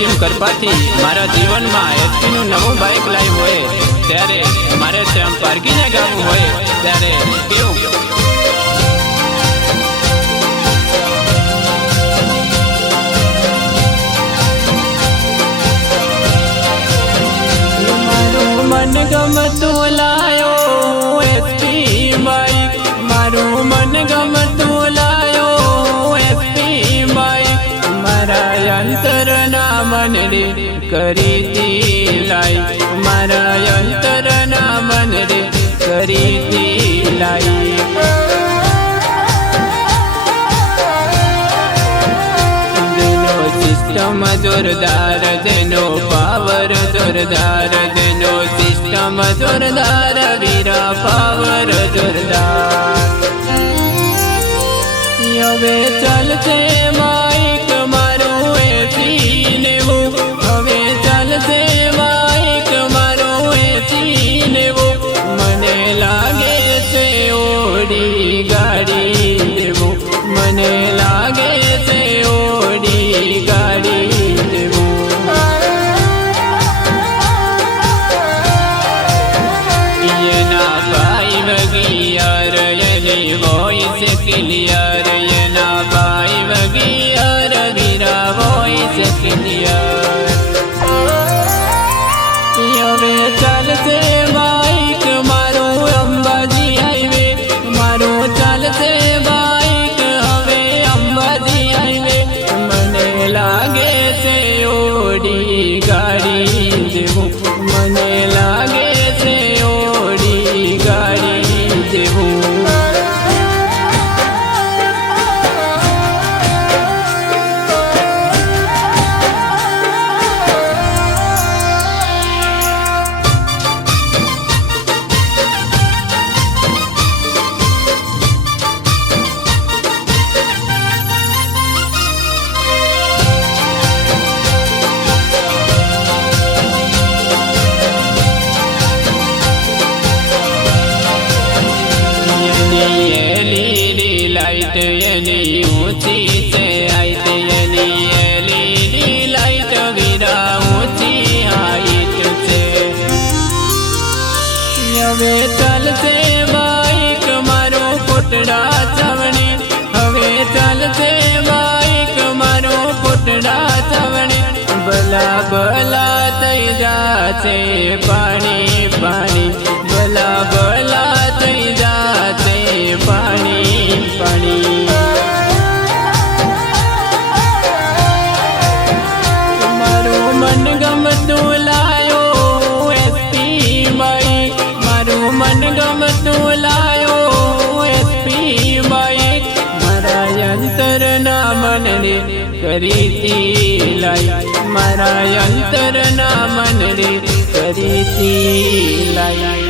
પશ્ચિમ કરપાથી મારા જીવનમાં એસપીનું નવું બાઇક લાવ્યું હોય ત્યારે મારે ત્યાં પાર્કીને ગાવું હોય ત્યારે કેવું મન ગમતું લાયો એસપી બાઇક, મારું મન ગમતું લાયો એસપી બાઇક, મારા અંતરના મનરે કરીતી લાઈ, મારા અંતરના મનરે કરીતી લાઈ. સિસ્ટમ જોરદાર જેનો પાવર જોરદાર, જેનો સિસ્ટમ જોરદાર વીરા પાવર જોરદાર. હવે ચાલશે બાઇક મારું એસી નેવું, હવે ચાલશે બાઇક મારું એસી નેવું, મને લાગે છે ઓડી ગાડી દેવું, મને લાગે છે ઓડી ગાડી દેવું. એના ભાઈ વગિયાર એની વોઇસ ક્લિયર, એના ભાઈ વગિયાર વીરા વોઇસ ક્લિયર. હવે ચાલશે બાઇક મારું અંબાજી હાઈવે, મારું ચાલશે બાઇક હવે અંબાજી હાઈવે, મને લાગે છે ઓડી ગાડી દેવું, મને લાગે છે ઓડી ગાડી દેવું. લાઈટ એની ઊંચી છે હાઈટ, એની એલઈડી લાઈટ વીરા ઊંચી હાઈટ છે. હવે ચાલશે બાઇક મારું કોટડા છાવણી, હવે ચાલશે બાઇક મારું કોટડા છાવણી, ભલા ભલા થઈ જાશે પાણી પાણી, ભલા ભલા થઈ જાશે પાણી પાણી. મારું મન ગમતું લાયો એસપી બાઇક, મારું મન ગમતું લાયો એસપી બાઇક, મારા અંતરના મનરે કરીતી લાઈ, મારા અંતરના મનરે કરીતી લાઈ.